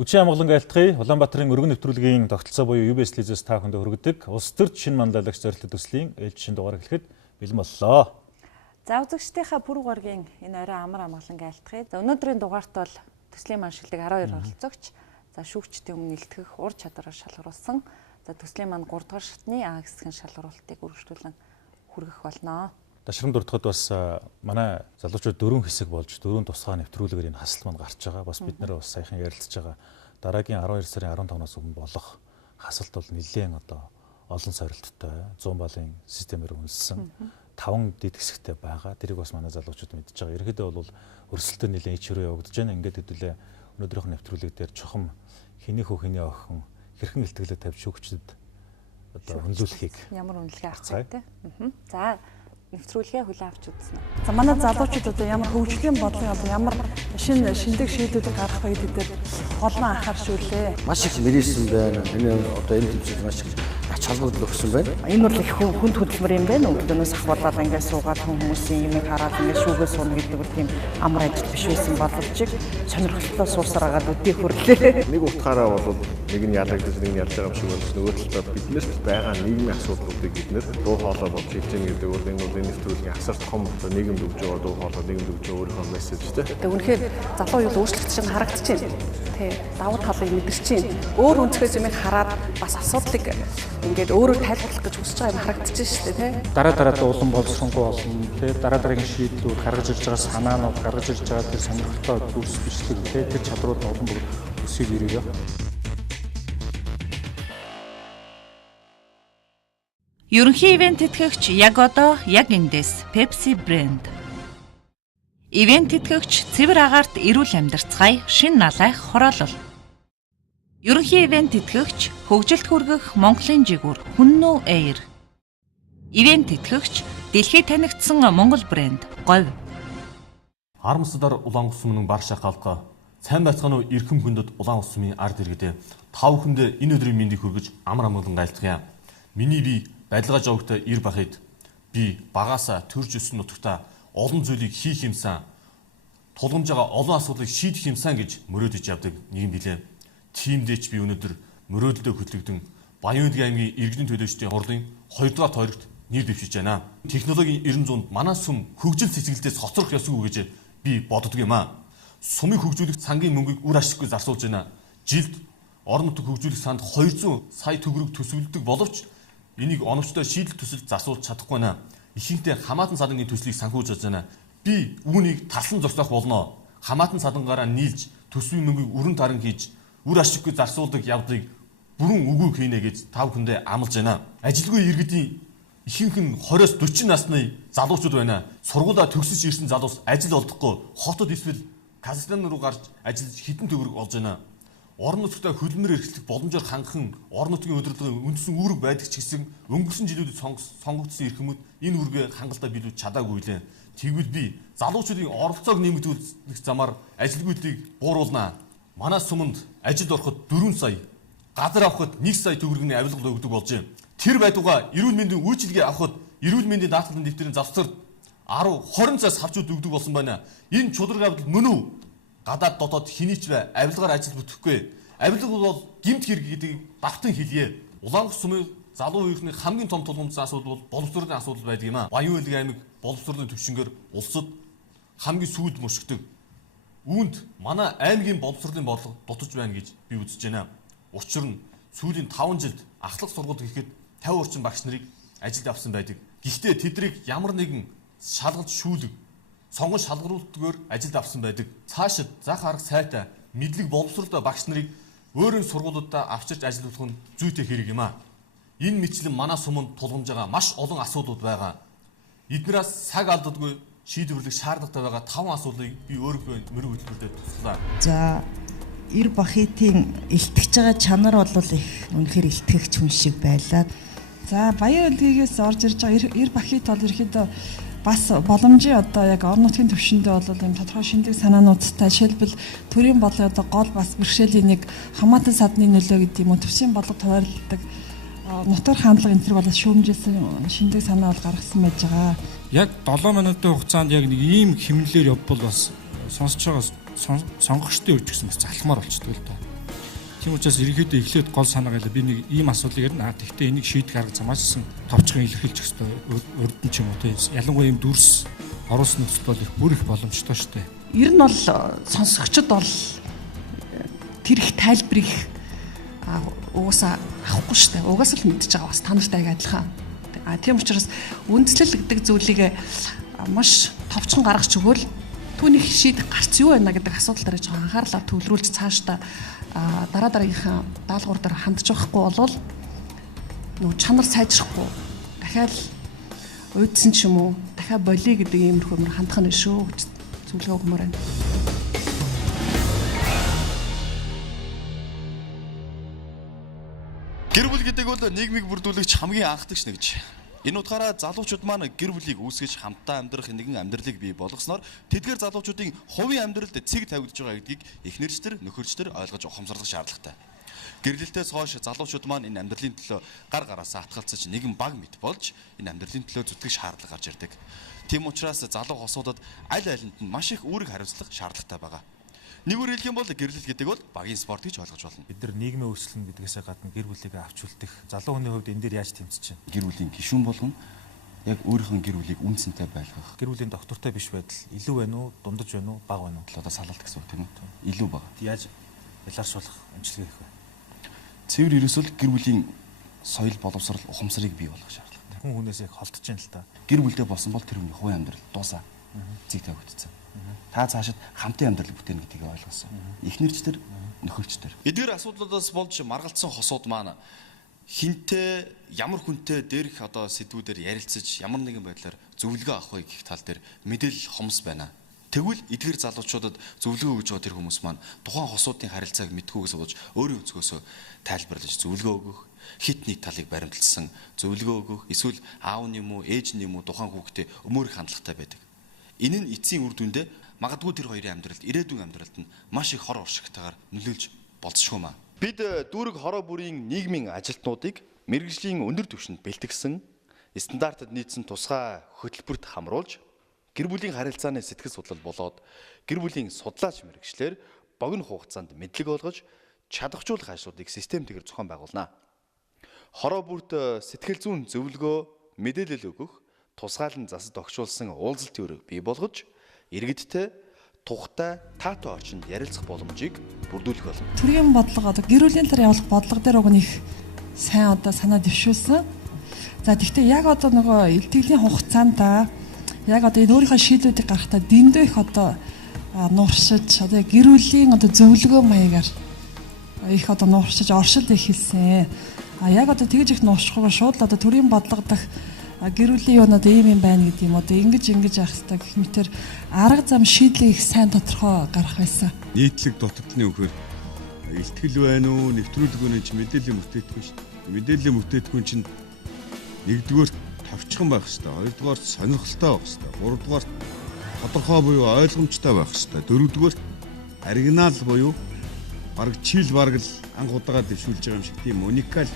Хүчин амгалан айлтгая Улаанбаатарын өргөн нэвтрүүлгийн тогтолцоо буюу UBS Лизээс та бүхэнд хүргэдэг улс төрч шинэ манлайлагч зорилт төслийн ээлжийн дугаар эхлэхэд бэлэн боллоо. За үзэгчдийнхээ пүрэв горгийн энэ орой амар амгалан айлтгая. За өнөөдрийн дугаарт бол төслийн маншилдаг 12 оролцогч, за шүүгчдийн өмнө илтгэх ур чадвараар шалгаруулсан. За төслийн маань 3 дугаар шатны А хэсгийн шалгаруулалтыг үргэлжлүүлэн хүргэх болно. Дашрам дурдхад бас манай залуучууд 4 хэсэг болж 4 тусгай нэвтрүүлгээр энэ хасалт манд гарч байгаа. Бас бид нэр бас саяхан ярилцж байгаа. Дараагийн 12 сарын 15-наас өмнө болох хасалт бол нэлээд олон сорилттой 100 баллын системээр үнэлсэн 5 дэд хэсэгтэй байгаа. Тэрийг бас манай залуучууд мэдж байгаа. Ерөнхийдөө бол өрсөлдөөн нэлээд ичрүү явагдаж байна. Ингээд хэдүүлээ өнөөдрийнх нэвтрүүлэг дээр чухам хэний хөө хэний охин хэрхэн илтгэлээ тавьж шүүгчдэд одоо хөндлүүлэхийг ямар үнэлгээ авах вэ? За нэвтрүүлгээ хүлээн авч үзнэ. За манай залуучууд одоо ямар хөгжлийн бодлого одоо ямар шинэ шиндэг шийдвэрүүд гаргах вэ гэдэг голмоо анхааршүүлээ. Маш их мэрийсэн байна. Энэ одоо энэ төвчд маш их ач холбогдол өгсөн байна. Энэ бол их хүнд хөдөлмөр юм байна. Өглөөнөөс ахвалаад ингээд суугаад хүмүүсийн юмыг хараад ингээд шүүгээ суuna гэдэг бол тийм амар ажил биш байсан боловч сонирхолтой суусараагаад өдөө хөрлөө. Нэг утгаараа бол нэг нь ялагдаж нэг нь ялж байгаа юм шиг байна. Нөгөө талдаа биднээс байгаа нийгмийн асуудлуудыг биднээс дуу хоолой болж хийж гэнэ гэдэг бол энэ нэвтрүүлгийн асар том нийгэмд өгж байгаа дуу хоолой нийгэмд өгж байгаа өөрийнхөө мессежтэй. Тэгээ үнэхээр залуу юу өөрчлөгдөж байгаа харагдчихээн. Тэ давуу талыг мэдэрчээн. Өөр өнцгөөс юмыг хараад бас асуудлыг ингээд өөрөөр тайлбарлах гэж хүсэж байгаа юм харагдчихээн шүү дээ, тэ. Дараа улам боловсронгуй болно, тэ. Дараагийн шийдлүүд гаргаж ирж байгаа санаанууд гаргаж ирж байгаа тэр сонирхолтой дүрс бичлэг, тэ. Тэр чадрууд олон бүр өсөж ирээ. Ерөнхий ивент тэтгэгч яг одоо яг эндээс Pepsi брэнд. Ивент тэтгэгч цэвэр агаарт эрүүл амьдарцгаая шин налайх хороолол. Ерөнхий ивент тэтгэгч хөгжилд хүргэх Монголын жигүүр Хүннүү Air. Ивент тэтгэгч дэлхийд танигдсан Монгол брэнд Говь. Харамсалаар улаан ус сүмнэн бар шахалга сайн байцгаана уу эрхэм хүндэд улаан ус сүмийн ард иргэдээ та бүхэндээ энэ өдрийн мэндийг хүргэж амар амгалан айлтгая. Миний бие Байлгаж явагтай ир бахад би багаасаа төрж өссөн нутагта олон зүйлийг хийх юмсан тулгамж байгаа олон асуудлыг шийдэх юмсан гэж мөрөөдөж явдаг нэгэн билээ. Тиймдээч би өнөөдөр мөрөөдөлдөө хөтлөгдөн Баян-Улгийн аймгийн иргэдийн төлөөлөгчдийн хурлын 2 дугаар тойрогт нэр дэвшиж байна. Технологийн 900-д манай сүм хөгжил цэцгэлдээс хоцрох ёсгүй гэж би боддог юм аа. Сумыг хөгжүүлэх сангийн мөнгийг үр ашиггүй зарцуулж байна. Жилд орон нутаг хөгжүүлэх санд 200 сая төгрөг төсөвлөдөг боловч энийг оновчтой шийдэл төсөлд засуулж чадахгүй байна. Ихэнхдээ хамаатан садангийн төслийг санхүүж байна. Би үүнийг талсан зогсоох болно. Хамаатан садангаараа нийлж төсвийн мөнгийг өрн таран хийж үр ашиггүй зарцуулдаг явдлыг бүрэн үгүй хийнэ гэж та бүхэндээ амлаж байна. Ажилгүй иргэдийн ихэнх нь 20-с 40 насны залуучууд байна. Сургуулаа төгсөж ирсэн залуус ажил олдохгүй хотод эсвэл Казахстан руу гарч ажиллаж хитэн төгрөг олж байна. Орон нутгад хөлмөр эрхлэх боломжоор хангахын орон нутгийн удирдлагын үндсэн үүрэг байдаг ч гэсэн өнгөрсөн жилүүдэд сонгогдсон эрхэмүүд энэ үүргээ хангалттай биелүүлж чадаагүй лээ. Тэгвэл би залуучуудын оролцоог нэмэгдүүлэх замаар ажилгүйдлийг бууруулнаа. Манай суманд ажилд ороход 4 сая, газар авахд 1 сая төгрөгийн авилгал өгдөг болж байна. Тэр байдууга эрүүл мэндийн үйлчилгээ авахд эрүүл мэндийн даатгалын дэвтэрийн завсар 10-20 цаас харж өгдөг болсон байна. Энэ чудраг авдал мөн үү? Гадаад дотоод хинийч бай авилгаар ажил бүтэхгүй. Авилга бол гэмт хэрэг гэдгийг давтан хэлье. Улаан ус сүмийн залуу үеийнхний хамгийн том тулгамдсан асуудал бол боловсролын асуудал байдаг юм аа. Баян-Улгийн аймаг боловсролын төвшингээр улсад хамгийн сүйд мушигдаг. Үүнд манай аймгийн боловсролын бодлого дутаж байна гэж би үзэж байна. Учир нь сүүлийн 5 жилд ахлах сургууль гэхэд 50 орчим багш нарыг ажилд авсан байдаг. Гэхдээ тэднийг ямар нэгэн шалгалт шүүлэг сонгон шалгаруулалтгаар ажилд авсан байдаг. Цаашид зах арга сайтай мэдлэг боловсролтой багш нарыг өөрийн сургуулиудаа авчирч ажиллуулах нь зүйтэй хэрэг юм аа. Энэ мэтлэн манай суманд тулгамж байгаа маш олон асуудлууд байгаа. Эднээс цаг алддаггүй шийдвэрлэх шаардлагатай байгаа 5 асуудлыг би өөрийнхөө мөрөг хөтөлбөрөөр туслаа. За ир бахитын илтгэж байгаа чанар бол их үнэхээр илтгэгч хүн шиг байлаа. За Баян-Улгийгээс орж ирж байгаа ир бахит бол ерөөдөө бас боломжийн одоо яг орон нутгийн төвшөндөө бол юм тодорхой шинжлэх санаануудтай жишээлбэл төрийн бодлогын одоо гол бас бэрхшээлийн нэг хамаатан садны нөлөө гэдэг юм уу төвшин бодлого товаарлдаг нутгаар хандлага энэ төр болоод шүүмжилсэн шинжлэх санаа бол гаргасан байж байгаа. Яг 7 минутын хугацаанд яг нэг ийм хэмнэлээр явбал бас сонсож байгаа сонгогчдын үрж гэсэн бас залхмаар болчихдог л доо. Тийм учраас ерөнхийдөө эхлээд гол санаагаа би нэг ийм асуудлыг ярина. Тэгвэл энийг шийдэх арга замаас товчхон илэрхийлж өгөх ёстой. Урд нь ч юм уу тийм. Ялангуяа ийм дүрс оруулсан нөхцөл бол их бүр их боломжтой шүү дээ. Ер нь бол сонсогчд бол тэр их тайлбарыг угаасаа авахгүй шүү дээ. Угаасаа л мэдчихэж байгаа бас та нартай адилхан. Тийм учраас үндслэл гэдэг зүйлийг маш товчхон гаргаж өгөөл түүнийг шийдэх гарц юу байна гэдэг асуудал дээр жоохон анхаарлаа төвлөрүүлж цаашдаа дараа дараагийнхаа даалгавар дээр хандж явахгүй болвол нөө чанар сайжрахгүй дахиад уйдсан ч юм уу дахиад болиё гэдэг иймэрхүү юм хандах нь шүү гэж зөвлөгөө өгмөр байна. Гэр бүл гэдэг бол нийгмийг бүрдүүлэгч хамгийн анхдагч нэгж. Энэ утгаараа залуучууд маань гэр бүлийг үүсгэж хамтдаа амьдрах нэгэн амьдралыг бий болгосноор тэдгээр залуучуудын хувийн амьдралд цэг тавигдж байгаа гэдгийг эхнэрчдэр, нөхөрчдөр ойлгож ухамсарлах шаардлагатай. Гэрлэлтээс хойш залуучууд маань энэ амьдралын төлөө гар гараасаа атгалцаж нэгэн баг мэт болж энэ амьдралын төлөө зүтгэх шаардлага гарч ирдэг. Тийм учраас залуу хосуудад аль алинд нь маш их үүрэг хариуцлага шаардлагатай байгаа. Нэгүр хэлэх юм бол гэрлэл гэдэг бол багийн спорт гэж ойлгож болно. Бид нар нийгмийн өрсөлдөн гэдгээсээ гадна гэр бүлийг авч үлдэх залуу хүний хувьд энэ дээр яаж тэмцэж байна? Гэр бүлийн гишүүн болгон яг өөрийнхөө гэр бүлийг үнцэнтэй байлгах. Гэр бүлийн доктортой биш байдал илүү байна уу, дундаж байна уу, бага байна уу? Одоо салалт гэсэн үг тийм үү? Илүү бага. Яаж ялгаршуулах эмчилгээ хийх вэ? Цэвэр ерөөсөл гэр бүлийн соёл боловсрол ухамсарыг бий болгох шаардлагатай. Хүн хүнээс яг холдож байна л та. Гэр бүлдээ болсон бол тэр хүний хувийн амьдрал дуусаа. Зэг тавигдсан. Та цаашид хамтын амьдрал бүтээн гэдгийг ойлгосон. Эхнэрчдэр, нөхөрчдэр. Эдгээр асуудлуудаас болж маргалдсан хосууд маань хинтээ ямар хүнтэй дээрх одоо сэдвүүдээр ярилцаж ямар нэгэн байдлаар зөвлөгөө авах вэ гэх тал дээр мэдээлэл хомс байна. Тэгвэл эдгээр залуучуудад зөвлөгөө өгж байгаа тэр хүмүүс маань тухайн хосуудын харилцааг мэдхгүйгээс болж өөрийн өнцгөөсөө тайлбарлаж зөвлөгөө өгөх, хит нэг талыг баримталсан зөвлөгөө өгөх, эсвэл аав нь юм уу, ээж нь юм уу тухайн хүүхдэд өмөрөх хандлагатай байдаг. Энэ нь эцсийн үр дүндээ магадгүй тэр хоёрын амьдралд, ирээдүйн амьдралд нь маш их хор уршигтайгаар нөлөөлж болцсохгүй маа. Бид дүүрэг хороо бүрийн нийгмийн ажилтнуудыг мэргэжлийн өндөр түвшинд бэлтгэсэн, стандартад нийцсэн тусгай хөтөлбөрт хамруулж, гэр бүлийн харилцааны сэтгэл судлал болоод гэр бүлийн судлаач мэргэжлэр богино хугацаанд мэдлэг олгож, чадахжуулах ажлуудыг системтэйгээр зохион байгуулнаа. Хороо бүрт сэтгэл зүйн зөвлөгөө, мэдээлэл өгөх, тусгаалan засад огшуулсан уулзалтын өрөг бий болгож, иргэдтэй тухтай таатай орчинд ярилцах боломжийг бүрдүүлэх болно. Төрийн бодлого одоо гэр бүлийн талаар явуулах бодлого дээр уг нь их сайн одоо санаа дэвшүүлсэн. За тэгвэл яг одоо нөгөө илтгэлийн хугацаанд яг одоо энэ өөрийнхөө шийдлүүдийг гаргахтаа дэндүү их одоо нууршиж одоо гэр бүлийн одоо зөвлөгөө маягаар их одоо нууршиж оршил их хэлсэн. Яг одоо тэгж их нууршихгүйгээр шууд л одоо төрийн бодлого дах гэр бүлийн юу надад ийм юм байна гэдэг юм одоо ингэж явах хэрэгтэй гэх мэтэр арга зам шийдлийг их сайн тодорхой гаргах байсан. Нийтлэг дутагдaltaны өгөхөр илтгэл байна уу, нэвтрүүлэг байна ч мэдээллийн бүтээтгүн шүү дээ. Мэдээллийн бүтээтгүн чинь нэгдүгээр товчхон байх хэрэгтэй, хоёрдугаар сонирхолтой байх хэрэгтэй, гуравдугаар тодорхой буюу ойлгомжтой байх хэрэгтэй, дөрөвдүгээр оригинал буюу бараг чил бараг л анх удаага дэвшүүлж байгаа юм шиг тийм уникал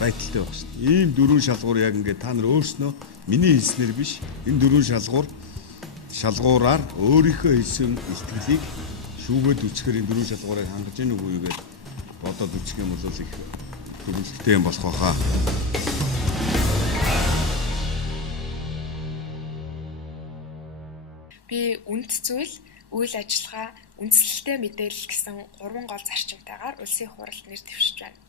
байдалтай байх шүү дээ. Ийм дөрвөн шалгуур яг ингээд та нар өөрснөө миний хэлснээр биш энэ дөрвөн шалгуураар өөрийнхөө хэлсэн илтгэлийг шүүгээд үсгээр энэ дөрвөн шалгуурыг хангаж ийн үгүй юу гэж бодоод үсэх юм бол их хөвөлттэй юм болох байхаа. Би үнд зүйл, үйл ажиллагаа, үндслэлтэй мэдээлэл гэсэн 3 гол зарчимтайгаар улсын хуралд нэр дэвшиж байна.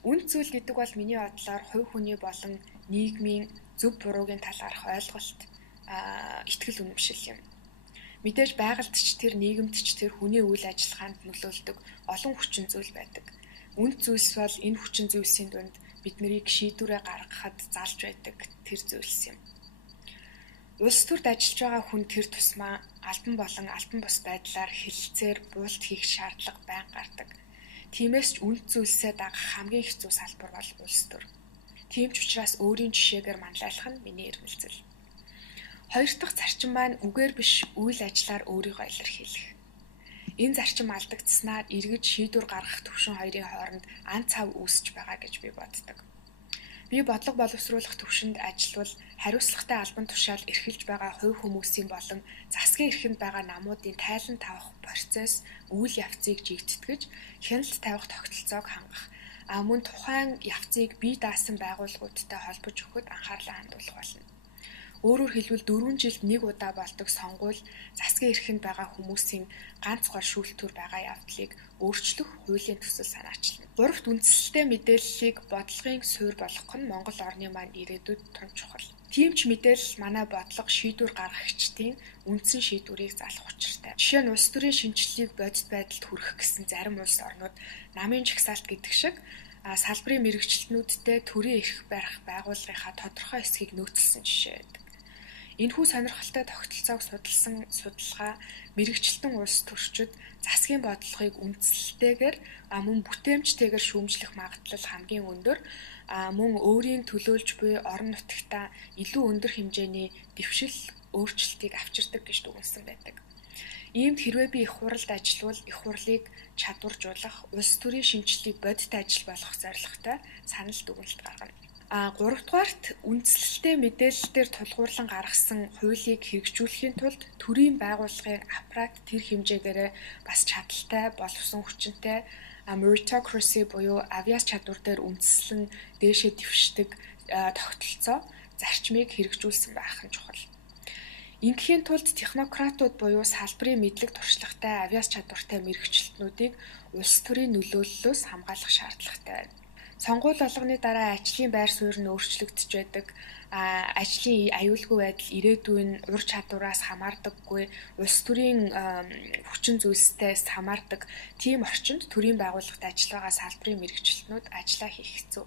Үнд зүйл гэдэг бол миний бодлоор хувь хүний болон нийгмийн зөв буруугийн талаарх ойлголт, итгэл үнэмшил юм. Мэдээж байгальд ч тэр нийгэмд ч тэр хүний үйл ажиллагаанд нөлөөлдөг олон хүчин зүйл байдаг. Үнд зүйлс бол энэ хүчин зүйлсийн дунд бид нарыг шийдвэрээ гаргахад залж байдаг тэр зүйлс юм. Улс төрд ажиллаж байгаа хүн тэр тусмаа албан болон албан бус байдлаар хэлэлцээр буулт хийх шаардлага байн гардаг. Тиймээс ч үнд зүйлсээ дагах хамгийн хэцүү салбар бол улс төр. Тийм ч учраас өөрийн жишээгээр манлайлах нь миний эрмэлзэл. Хоёр дахь зарчим маань үгээр биш үйл ажиллаар өөрийгөө илэрхийлэх. Энэ зарчим алдагдсанаар эргэж шийдвэр гаргах төвшин хоёрын хооронд ан цав үүсэж байгаа гэж би боддог. Би бодлого боловсруулах төвшөнд ажиллавал хариуцлагатай албан тушаал эрхэлж байгаа хувь хүмүүсийн болон засгийн эрхэнд байгаа намуудын тайлан тавах процесс үйл явцыг жигтэтгэж хяналт тавих тогтолцоог хангах. Мөн тухайн явцыг бие даасан байгууллагуудтай холбож өгөхөд анхаарлаа хандуулах болно. Өөрөөр хэлбэл 4 жилд нэг удаа болдог сонгуул засгийн эрхэнд байгаа хүмүүсийн ганц гол шүүлтүүр байгаа явдлыг өөрчлөх хуулийн төсөл санаачлана. 3-т үндсэлтэй мэдээллийг бодлогын суурь болгох нь Монгол орны маань ирээдүйд тун чухал. Тийм ч мэдээлэл манай бодлого шийдвэр гаргагчдын үндсэн шийдвэрийг залах учиртай. Жишээ нь улс төрийн шинжилгээг бодит байдалд хүргэх гэсэн зарим улс орнууд намын жагсаалт гэдэг шиг салбарын мэрэгчлэнүүдтэй төрийн эрх барих байгууллагынхаа тодорхой хэсгийг нөөцлсөн жишээ байдаг. Энэхүү сонирхолтой тогтолцоог судалсан судалгаа мэрэгчлэн улс төрчид засгийн бодлогыг үндсэлтэйгээр мөн бүтээмжтэйгээр шүүмжлэх магадлал хамгийн өндөр, мөн өөрийн төлөөлж буй орон нутагта илүү өндөр хэмжээний дэвшил өөрчлөлтийг авчирдаг гэж дүгнсэн байдаг. Иймд хэрвээ би их хуралд ажиллавал их хурлыг чадваржуулах, улс төрийн шинжилгээг бодит ажил болгох зорилготой санал дүгнэлт гаргана. 3-дугаарт үндслэлтэй мэдээлэлээр тулгуурлан гаргасан хуулийг хэрэгжүүлэхийн тулд төрийн байгууллагын аппарат тэр хэмжээгээр бас чадaltaй, боловсон хүчинтэй meritocracy буюу авьяас чадвар дээр үндэслэн дээшээ дэвшдэг тогтолцоо зарчмыг хэрэгжүүлсэн байх нь чухал. Ингээхийн тулд технократууд буюу салбарын мэдлэг туршлагатай авьяас чадвартай мэрэгчлэтнүүдийг улс төрийн нөлөөллөөс хамгаалах шаардлагатай байна. Сонгуул болгоны дараа ажлын байр суурь нь өөрчлөгдөж байдаг, ажлын аюулгүй байдал ирээдүйн ур чадвараас хамаардаггүй, улс төрийн хүчин зүйлсээс хамаардаг тийм орчинд төрийн байгууллагад ажиллаж байгаа салбарын мэрэгчлэтнүүд ажиллаа хийх хэцүү.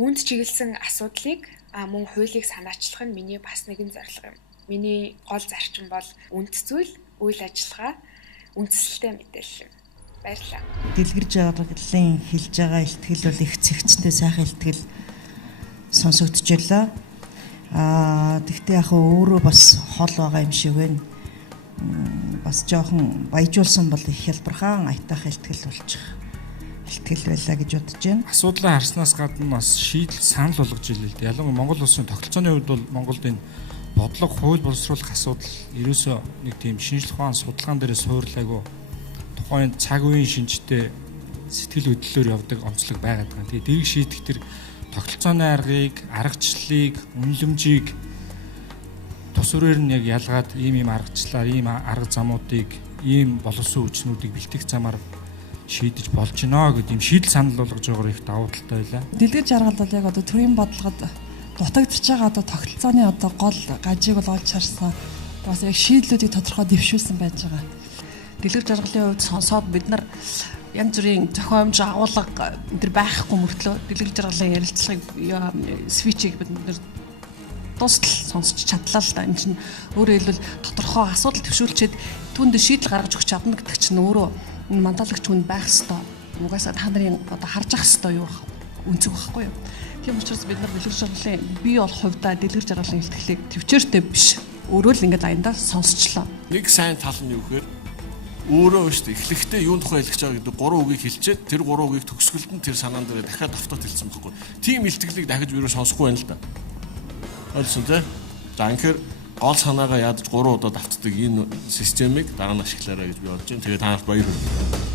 Үүнд чиглэсэн асуудлыг мөн хуулийг санаачлах нь миний бас нэгэн зорилго юм. Миний гол зарчим бол үнд зүйл, үйл ажиллагаа, үндсэлтэй мэдээлэл юм. Баярлалаа. Дэлгэр жаргалын хэлж байгаа ихтгэл бол их цэгцтэй сайхан ихтгэл сонсогдчихлаа. Тэгтээ яг өөрөө бас хол байгаа юм шиг байна. Бас жоохон баяжуулсан бол их хялбархан аятайх ихтгэл болчих. Ихтгэл байлаа гэж бодож байна. Асуудлаа харснаас гадна бас шийдэл санал болгож илээ л дээ. Ялангуяа Монгол улсын тогтолцооны хувьд бол Монголд энэ бодлого хууль боловсруулах асуудал ерөөсөө нэг тийм шинжлэх ухааны судалгаан дээр суйрлаагүй. Тухайн цаг үеийн шинжтэй сэтгэл хөдлөлөөр явдаг онцлог байгаад байгаа. Тэгээ дэрэг шийдэх төр тогтолцооны аргыг, аргачлалыг, үнэлэмжийг тус өрөөр нь яг ялгаад ийм аргачлалаар, ийм арга замуудыг, ийм боловсон хүчнүүдийг бэлтгэх замаар шийдэж болж гинэ гэдэг юм шийдэл санал болгож байгаагаар их давуу талтай байлаа. Дэлгэр жаргал бол яг одоо төрийн бодлогод дутагдж байгаа одоо тогтолцооны одоо гол гажиг бол олж харсан. Бас яг шийдлүүдийг тодорхой дэвшүүлсэн байж байгаа. Дэлгэр жаргалын хувьд сонсоод бид нар янз бүрийн зохиомж агуулга энэ байхгүй мөртлөө дэлгэр жаргалын ярилцлагыг свичийг бид нар дуустал сонсч чадлаа л да. Энэ чинь өөрөөр хэлбэл тодорхой асуудал төвшүүлчихэд түүнд шийдэл гаргаж өгч чадна гэдэг чинь өөрөө энэ мандаалагч хүн байх ёстой. Угаасаа та нарын одоо харж ах ёстой юу үнцэг байхгүй юу? Тийм учраас бид нар дэлгэр жаргалын бий болох хувьдаа дэлгэр жаргалын ихтгэлийг төвчээртэй биш. Өөрөө л ингээд аяндаа сонсчлоо. Нэг сайн тал нь юу гэхээр өөрөө шүү дээ эхлэхдээ юун тухай хэлж байгаа гэдэг 3 үгийг хэлчихэд тэр 3 үгийг төгсгөлд нь тэр санаан дээр дахиад автомат хэлсэн байхгүй. Тим илтгэлийг дахиж юу сонсохгүй байна л да. Ойлгосон тий? За тэгэхээр гол санаагаа ядаж 3 удаа давтдаг энэ системийг дараа нь ашиглаарай гэж би бодож байна. Тэгээ та нарт баяр хүргэе.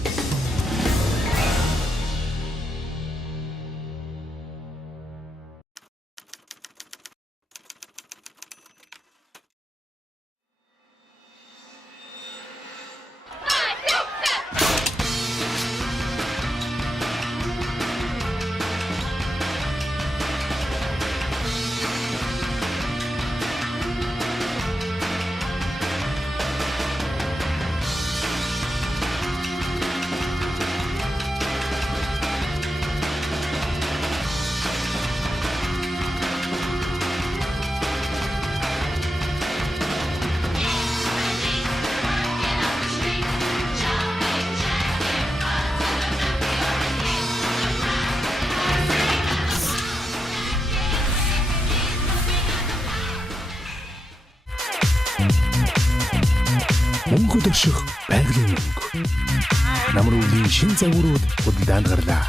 Мөнгө өшөх байгалийн мөнгө. Намруулийн шин загварууд худалдаанд гарлаа.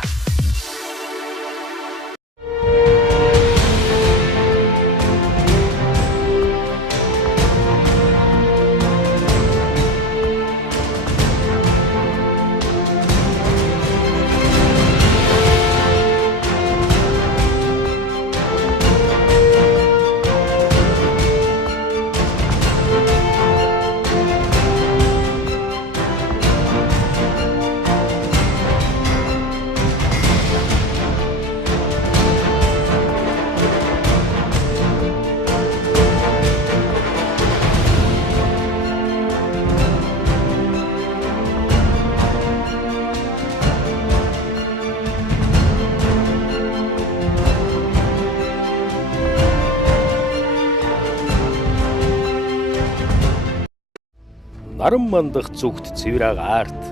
наран мандах зүгт цэврэг арт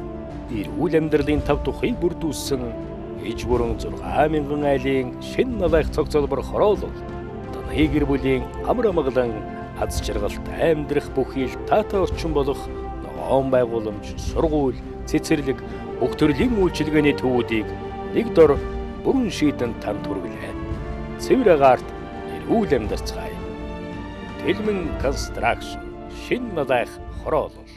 эрүүл амьдралын тав тухыг бүрдүүлсэн иж бүрэн 6,000 айлын шин налайх цогцолбор хороолол таны гэр бүлийн амар амгалан аз жаргалт амьдрах бүхий л таатай орчин болох ногоон байгууламж, сургууль, цэцэрлэг бүх төрлийн үйлчилгээний төвүүдийг нэг дор бүрэн шийдэн танд хүргэлээ. Цэврэг арт эрүүл амьдарцгаая. Тэлмэн констракшн шин налайх хороолол.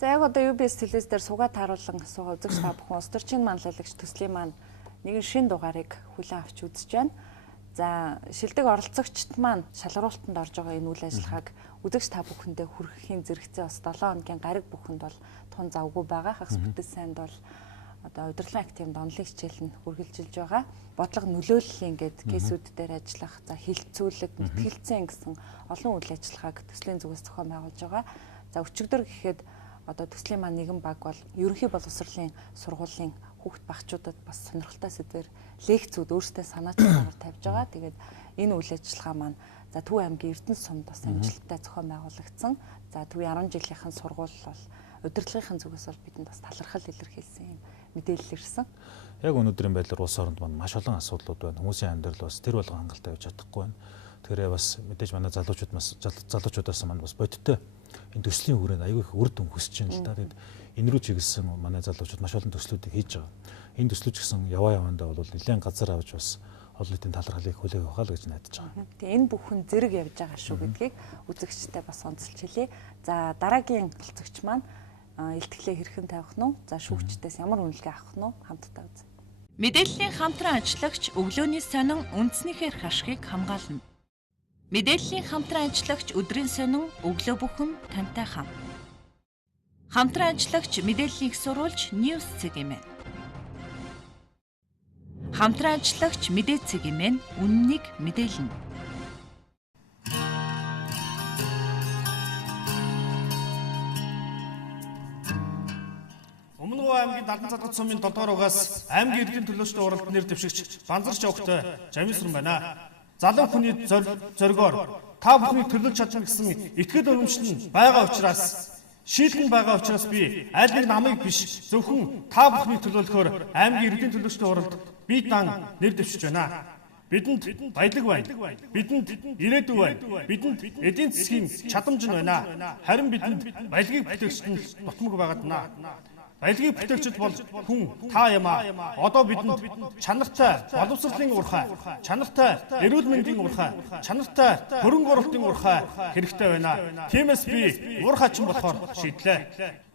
За яг одоо UBS телевиз дээр суугаад тааруулан асуугаа үзэгч та бүхэн улс төрчийн манлайлагч төслийн маань нэгэн шин дугаарыг хүлээн авч үзэж байна. За шилдэг оролцогчд маань шалгаруултанд орж байгаа энэ үйл ажиллагааг үзэгч та бүхэндээ хүргэхийн зэрэгцээ бас 7 хоногийн гариг бүхэнд бол тун завгүй байгаа. Хагас бүтэц сайнд бол одоо удирдлагын активд онлын хичээл нь үргэлжилж байгаа. Бодлого нөлөөллийн гээд кейсүүд дээр ажиллах, за хилцүүлэг, мэтгэлцэн гэсэн олон үйл ажиллагааг төслийн зүгээс зохион байгуулж байгаа. За өчигдөр гэхэд одоо төслийн маань нэгэн баг бол ерөнхий боловсролын сургуулийн хүүхд багчуудад бас сонирхолтой сэдвээр лекцүүд өөрсдөө санаачлагаар тавьж байгаа. Тэгээд энэ үйл ажиллагаа маань за Төв аймгийн Эрдэнэс сумд бас амжилттай зохион байгуулагдсан. За Төвийн 10 жилийнхэн сургууль бол удирдлагын зүгээс бол бидэнд бас талархал илэрхийлсэн юм мэдээлэл ирсэн. Яг өнөөдрийн байдлаар улс оронд маань маш олон асуудлууд байна. Хүмүүсийн амьдрал бас тэр болго хангалттай явж чадахгүй байна. Тэгэхээр бас мэдээж манай залуучуудаас маань бас бодиттой энэ төслийн хүрээнд аягүй их үр дүн хүсэж байна л да. Тэгээд энэ рүү чиглэсэн манай залуучууд маш олон төслүүдийг хийж байгаа. Энэ төслүүд гэсэн явандаа бол нэлээд газар авч бас олон нийтийн талархлыг хүлээх байхаа л гэж найдаж байгаа. Тэгээ энэ бүхэн зэрэг явж байгаа шүү гэдгийг үзэгчтэй бас онцолж хэлье. За дараагийн олцогч маань илтгэлээ хэрхэн тавих нь, за шүүгчдээс ямар үнэлгээ авах нь хамтдаа үз. Мэдээллийн хамтран ажиллагч өглөөний сонин үндснийхэр хашгийг хамгаална. Мэдээллийн хамтран ажиллагч өдрийн сонин өглөө бүхэн тантай хам. Хамтран ажиллагч мэдээллийг сурвалж News цэгэмэн. Хамтран ажиллагч мэдээ цэгэмэн үннийг мэдээлнэ. Өмнөгөө аймгийн Далдан цадгад сумын 7 дугаар угаас аймгийн эрдэнэ төлөөлчдийн уралд нэр дэвшигч Банзарч Овогтой Жамисран байна. Залуу хүний зоригоор та бүхнийг төлөөлж чадна гэсэн итгэл үнэмшил нь байгаа учраас шийдэл нь байгаа учраас би аль нэг намайг биш зөвхөн та бүхнийг төлөөлөхөөр аймгийн эрдэнэ төлөөлчдийн уралд би дан нэр дэвшиж байна. Бидэнд баялаг байна. Бидэнд ирээдүй байна. Бидэнд эдийн засгийн чадамж нь байна. Харин бидэнд баялагийг бүтээгчд нь дутмаг байгаад байна. Баялагийг бүтээгчд бол хүн та юм аа. Одоо бидэнд чанартай боловсролын урхай, чанартай эрүүл мэндийн урхай, чанартай хөрөнгө оруулалтын урхай хэрэгтэй байна. Тиймээс би ур хачин болохоор шийдлээ.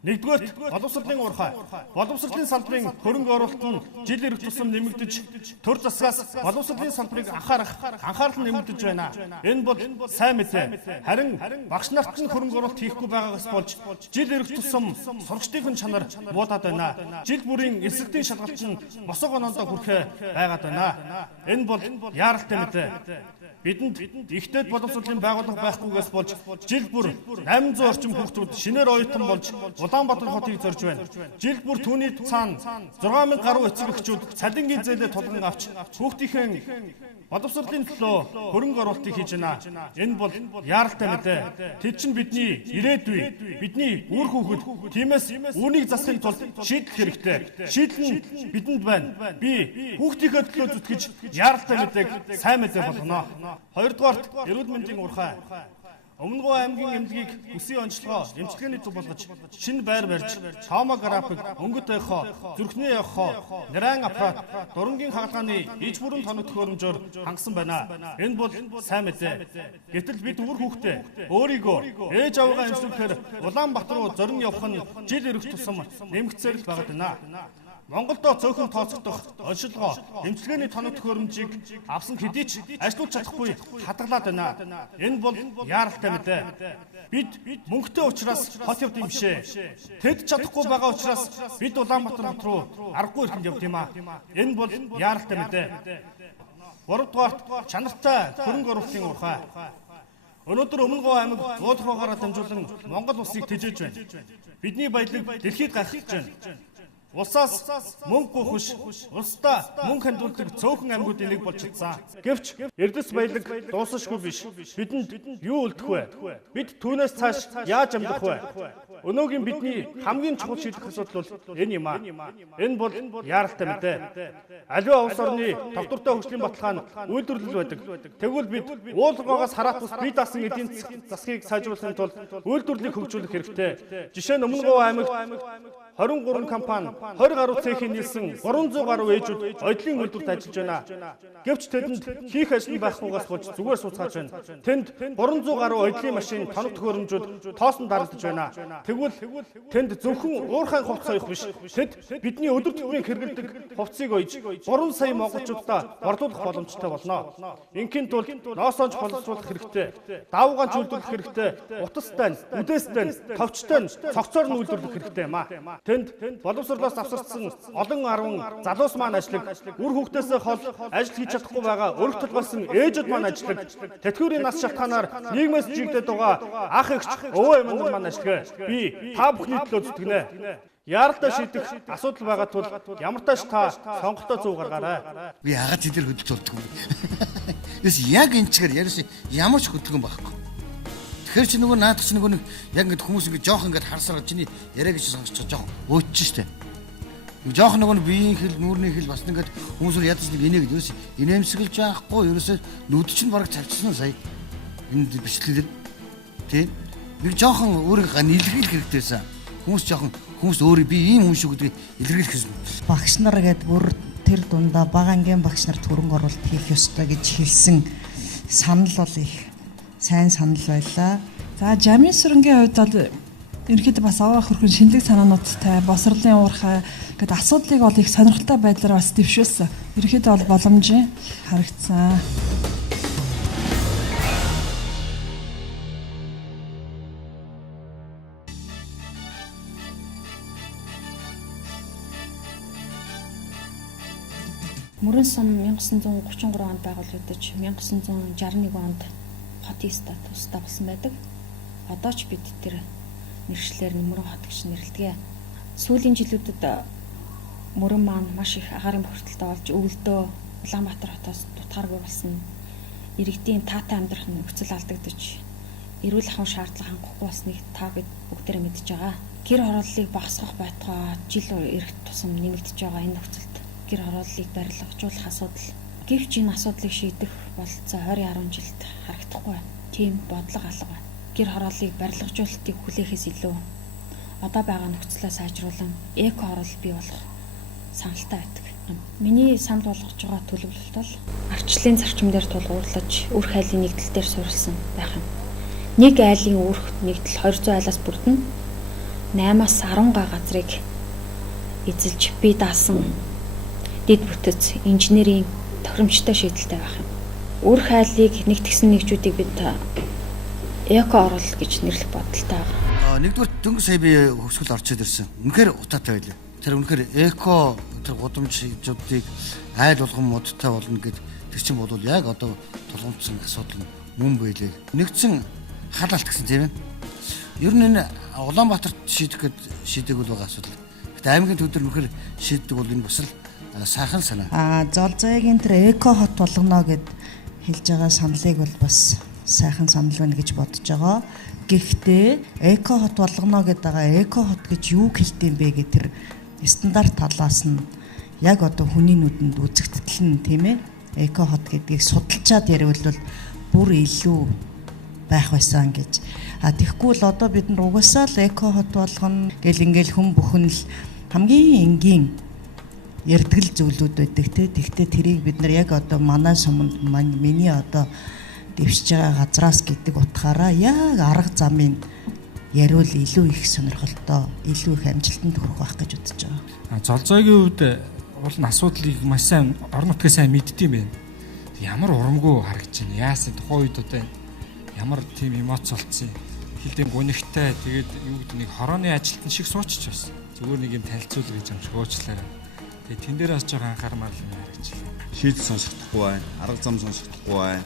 Нэгдүгээр боловсролын урхай. Боловсролын салбарын хөрөнгө оруулалт нь жил ирэх тусам нэмэгдэж, төр засгаас боловсролын салбарыг анхаарал нэмэгдэж байна. Энэ бол сайн мэдээ. Харин багш нарт нь хөрөнгө оруулалт хийхгүй байгаагаас болж жил ирэх тусам сурагчдын чанар муудаад байна. Жил бүрийн эсрэгтийн шалгалт нь босоо гоноондоо хүрэхээ байгаад байна. Энэ бол яаралтай мэдээ. Бидэнд ихтэй боловсролын байгууллага байхгүйгээс болж жил бүр 800 орчим хүүхдүүд шинээр оюутан болж Улаанбаатар хотыг зорж байна. Жил бүр түүний цаана 6000 гаруй эцэг эхчүүд цалингийн зээлээ тулган авч хүүхдийн боловсролын төлөө хөрөнгө оруулалтыг хийж байна. Энэ бол яаралтай мэдээ. Тэд чинь бидний ирээдүй, бидний үр хүүхэд. Тиймээс үүнийг засахын тулд шийдэл хэрэгтэй. Шийдэл нь бидэнд байна. Би хүүхдийнхээ төлөө зүтгэж яаралтай мэдээг сайн мэдээ болгоно. Хоёрдугаарт эрүүл мэндийн урхай. Өмнөгөө аймгийн эмнэлгийг үсгийн онцлогоо эмчилгээний төв болгож шинэ байр барьж, томографик, өнгөт эхо, зүрхний эхо, неран аппарат, дурангийн хагалгааны иж бүрэн тоног төхөөрөмжөөр хангасан байна. Энэ бол сайн мэдээ. Гэтэл бид үр хүүхдээ өөрийгөө ээж аваагаа эмчлэхээр Улаанбаатар руу зорин явах нь жил ирэх тусам нэмэгцээр л байгаад байна. Монголдо цөөхөн тооцогдох онцлогоо эмчилгээний тоног төхөөрөмжийг авсан хэдий ч ажиллуулж чадахгүй хадгалаад байна. Энэ бол яаралтай мэдээ. Бид мөнгөтэй учраас хот явд юм бишээ. Тэд чадахгүй байгаа учраас бид Улаанбаатар хот руу аргагүй ирэнд явд юм аа. Энэ бол яаралтай мэдээ. 3-дугаарт чанартай хөрөнгө оруулалтын урхай. Өнөөдөр Өмнөгөө аймаг уулахгаараа дамжуулан Монгол улсыг тэжээж байна. Бидний баялаг дэлхийд гайхаж байна. Улсаас мөнгө гүйх биш, улсдаа мөнгө хандуулдаг цөөхөн аймагуудын нэг болж чадсан. Гэвч эрдэс баялаг дуусашгүй биш. Бидэнд юу үлдэх вэ? Бид түүнээс цааш яаж амьдрах вэ? Өнөөгийн бидний хамгийн чухал шийдэх асуудал бол энэ юм аа. Энэ бол яаралтай мэдээ. Аливаа улс орны тогтвортой хөгжлийн баталгаа нь үйлдвэрлэл байдаг. Тэгвэл бид уулгоогоос хараах бус бие даасан эдийн засгийг сайжруулахын тулд үйлдвэрлэлийг хөгжүүлэх хэрэгтэй. Жишээ нь Өмнө Говь аймагт 23 компани 20 гаруй цехийг нийлсэн 300 гаруй ээжүүд оёдлын үйлдвэрт ажиллаж байна. Гэвч тэдэнд хийх ажил байхгүйгээс болж зүгээр сууцгааж байна. Тэнд 300 гаруй оёдлын машин тоног төхөөрөмжүүд тоосон дарагдаж байна. Тэгвэл тэнд зөвхөн уурхайн хувцас соёх биш. Тэд бидний өдөр тутмын хэрэглэдэг хувцсыг ойж 3 сая монголчуудаа борлуулах боломжтой болно. Инхийн тулд ноосоонч боловсруулах хэрэгтэй. Давганч үйлдвэрлэх хэрэгтэй. Утастай, үдээстэй, товчтой, цогцоор нь үйлдвэрлэх хэрэгтэй юм аа. Тэнд боловсруулалтаас авсарсан олон 10 залуус маань ажиллаг, үр хүүхдээсээ хол ажил хийж чадахгүй байгаа өрх толгойсон ээжүүд маань ажиллаг, тэтгэврийн нас шалтгаанаар нийгмээс жигдээд байгаа ах эгч, өвөө эмэнд маань ажиллаг. Би та бүхний төлөө зүтгэнэ. Яаралтай шийдэх асуудал байгаа тул ямар тааш та сонголтоо зөв гаргаарай. Би яагаад тэдэр хөдөлж болдгоо. Эс яг энэ чигээр ярьсан ямар ч хөдөлгөөн байхгүй. Тэгэхээр чи нөгөө наадах чи нөгөө нэг яг ингэ хүмүүс ингэ жоох ингэ харсараад чиний яриа гэж сонсож жоох өөч штэ. Жоох нөгөө биеийн хэл, нүүрний хэл бас ингэ хүмүүс ядаж нэг инээ гэж ерөөс инээмсэглэж яахгүй ерөөсөө нүд чинь бараг цавчсан сая. Энэ бичлэлэр тийм нэг жоохон өөрийгөө илэрхийлэх хэрэгтэйсэн. Хүмүүс өөрөө би ийм хүн шүү гэдгийг илэрхийлэх гэсэн. Багш нар гээд бүр тэр дундаа бага ангийн багш нарт хөрөнгө оруулалт хийх ёстой гэж хэлсэн санал бол их сайн санал байлаа. За Жамин сүрэнгийн хувьд бол ерөнхийдөө бас аваа хөрхөн шинэлэг санаануудтай, босрлын уурхай гэдэг асуудлыг бол их сонирхолтой байдлаар бас дэвшүүлсэн. Ерөнхийдөө бол боломжийн харагдсан. Мөрөн сум 1933 онд байгуулагдаж 1961 онд хотын статустай болсон байдаг. Одоо ч бид тэр нэршлэр Мөрөн хот гэж нэрлэдэг. Сүүлийн жилүүдэд Мөрөн маань маш их агаарын бохирдолтой болж өвөлдөө Улаанбаатар хотоос дутгааргүй болсон. Иргэдийн таатай амьдрах нөхцөл алдагдаж эрүүл ахуйн шаардлага хангахгүй болсныг та бид бүгдээрээ мэдж байгаа. Гэр хорооллыг багасгах байтугай жил ирэхт тусам нэмэгдэж байгаа энэ нөхцөлд гэр хорооллыг барилгажуулах асуудал. Гэвч энэ асуудлыг шийдэх бололцоо 20-10 жилд харагдахгүй. Тийм бодлого алга байна. Гэр хорооллыг барилгажуулалтыг хүлээхээс илүү одоо байгаа нөхцөлөө сайжруулан эко хороол бий болох саналтай байдаг. Миний санд болгож байгаа төлөвлөлт бол арчлалын зарчим дээр тулгуурлаж үр хайлын нэгдэл дээр суурилсан байх юм. Нэг айлын үрх нэгдэл 200 айлаас бүрдэн 8-аас 10 га газрыг эзэлж бие даасан дэд бүтэц инженерийн тохиромжтой шийдэлтэй байх юм. Үр хайлыг нэгтгсэн нэгжүүдийг бид эко орол гэж нэрлэх бодолтой байгаа. Нэгдүгээр дөнгөж сая би хөвсгөл орчод ирсэн. Үнэхээр утаатай байлаа. Тэр үнэхээр эко тэр гудамжуудыг айл болгон модтой болно гэд тэр чинь бол яг одоо тулгуурсан асуудал мөн байлээ. Нэгдсэн халалт гэсэн тийм ээ. Ер нь энэ Улаанбаатарт шийдэг бол байгаа асуудал. Гэтэ аймгийн төдөр үнэхээр шийддэг бол энэ бас л сайхан санаа. Золзойгийн тэр эко хот болгоно гэд хэлж байгаа саналыг бол бас сайхан санал байна гэж бодож байгаа. Гэхдээ эко хот болгоно гэдэг байгаа эко хот гэж юу хэлдэм бэ гэх тэр стандарт талаас нь яг одоо хүний нүдэнд үзэгдэл нь тийм ээ. Эко хот гэдгийг судалчаад яривал бүр илүү байх байсан гэж. Тэгэхгүй л одоо бид нар угаасаа л эко хот болгоно гэл ингээл хүн бүхэн л хамгийн энгийн ярдгал зүйлүүд байдаг те. Тэгтээ тэрийг бид нар яг одоо манай суманд миний одоо дэвшиж байгаа газраас гэдэг утгаараа яг арга замын яриул илүү их сонирхолтой, илүү их амжилтанд хүрэх байх гэж бодож байгаа. Золзойгийн хувьд уул асуудлыг маш сайн орон нутгийн сайн мэддэм байх. Ямар урамгүй харагдаж байна. Яасан тухайн үед одоо ямар тийм эмоц болцсон. Хилдэн гунигтай тэгээд юу гэдэг нэг хорооны ажилтан шиг суучч байсан. Зүгээр нэг юм танилцуул гэж юм шиг уучлаарай. Тэгээд тэн дээр бас жоохон анхаармаар юм харагдаж байна. Шийдэл сонсохдохгүй байна, арга зам сонсохдохгүй байна.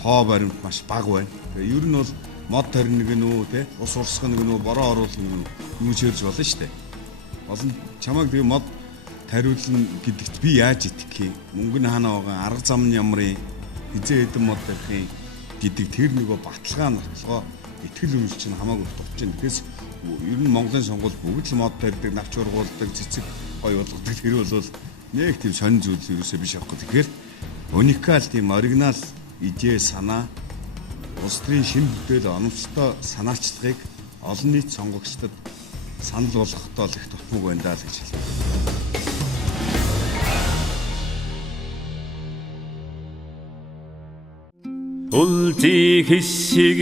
Тоо баримт маш бага байна. Тэгээ ер нь бол мод 21 нүү те ус урсгах нэг нүү бороо оруулах нэг нүү чирж болно шүү дээ. Олон чамайг тэгээ мод тариулна гэдэгт би яаж итгэх юм? Мөнгө нь хаана байгаа, арга зам нь ямар юм? Хизээ хэдэн мод барих юм гэдэг тэр нөгөө баталгаа нотлогоо итгэл үнэмш чинь хамаагүй дутж байна. Тэгээс ер нь Монголын сонгуул бүгд л мод барьдаг, навч ургуулдаг, цэцэг гой болгодог. Тэр бол нэг тийм сонин зүйл ерөөсөө биш аахгүй. Тэгэхээр уникал тийм оригинал идея санаа улс төрийн шинэ бүтээл оновчтой санаачлагыг олон нийт сонгогчдод санал болгохдоо л их тутмаг байна даа л гэж хэлээ. Улти хишиг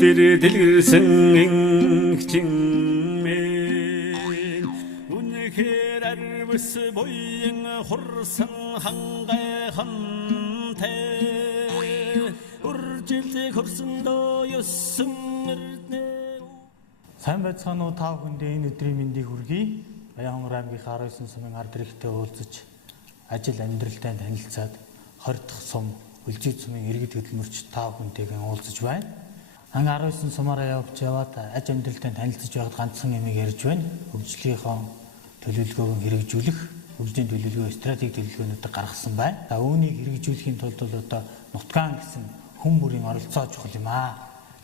эдэр дэлгэрсэн инхчинмэн үнэхээр арвс боён хурсан хангайхантай уржилт хурсандоо ёсон мөрднэ. Сайн байцгаана уу та бүхэндээ энэ өдрийн мэндийг хүргэе. Баянхонгор аймгийнхаа 19 сумын ард иргэдтэй уулзаж ажил амьдралтай танилцаад 20 дахь сум Үлжид сумын иргэд хөдөлмөрч та бүхэнтэйгээ уулзаж байна. Анги 19 сумаараа яваад аж амьдралтай танилцж байгаад ганцхан юмыг ярьж байна. Хөгжлийнхөө төлөвлөгөөг хэрэгжүүлэх, хөгжлийн төлөвлөгөө, стратеги төлөвлөгөөнүүдийг гаргасан байна. За үүнийг хэрэгжүүлэхийн тулд бол одоо нутгаан гэсэн хүн бүрийн оролцоо чухал юм аа